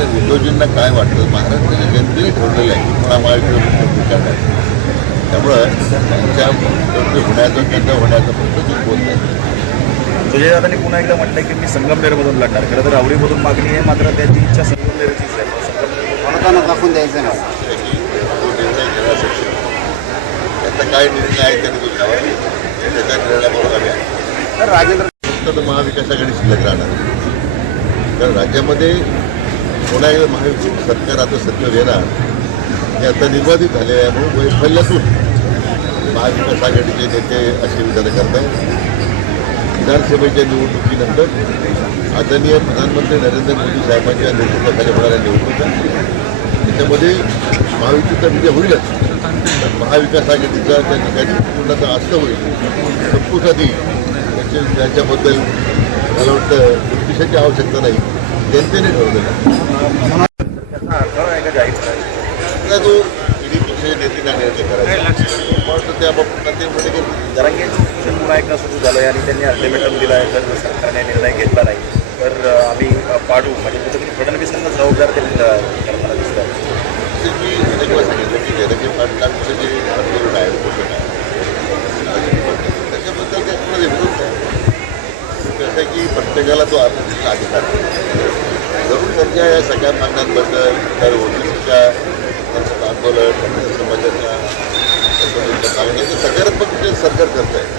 आता उद्धवजींना काय वाटतं? महाराष्ट्राच्या जनतेने ठरवलेलं आहे. की मला महाराष्ट्र करणार त्यामुळं त्यांच्या होण्याचं त्यांचा होण्याचं फक्त तुम्ही बोलत आहे सुजयदादांनी पुन्हा एकदा म्हटलंय की मी संगमनेरमधून लढणार खरं तर आवडीमधून मागणी आहे मात्र त्यांची इच्छा संगमनेरचीच आहे. संगमनेर दाखवून द्यायचं ना तो निर्णय त्याचा काय निर्णय आहे त्याने तो घ्यावा त्याच्या निर्णयाबरोबर आम्ही आहे. तर राजेंद्र तर महाविकास आघाडी शिल्लक राहणार. कारण राज्यामध्ये पुन्हा एकदा महायुती सरकार आता सत्य देणार हे आता निर्वाधित झाले आहे म्हणून वैफल्यातून महाविकास आघाडीचे नेते असे विचार करत आहेत विधानसभेच्या निवडणुकीनंतर आदरणीय प्रधानमंत्री नरेंद्र मोदी साहेबांच्या नेतृत्वाखाली होणाऱ्या निवडणुका त्याच्यामध्ये महायुतीचा विजय म्हणजे होईलच. महाविकास आघाडीचा त्या ठिकाणी पूर्णतः अस्त होईल. संपुष्टात येईल त्याचे त्याच्याबद्दल मला वाटतं ज्योतिषाची आवश्यकता नाही. जनतेने ठरवलेलं आहे. त्याचा अडथळा आहे का जाहीर झाला जो पीडीपीचे नेत्यांना निर्णय करायचा पण त्या बाबतीत ते की जरांगेचं उपोषण पुन्हा एकदा सुरू झालं आहे आणि त्यांनी अल्टिमेटम दिला आहे जर सरकारने निर्णय घेतला नाही. तर आम्ही पाडू. म्हणजे कुठेतरी फडणवीसांना जबाबदार ते करताना दिसत आहे जसे सांगितलं की पाटलांचं जे आंदोलन आहे उपोषण आहे त्याच्याबद्दल त्याच्यामध्ये विरोध कसं आहे की प्रत्येकाला तो आपला अधिकार त्यांच्या या सगळ्या मागण्यांबद्दल तर ओबीसीच्या आंदोलन समाजाच्या मागण्या सकारात्मक सरकार करत आहे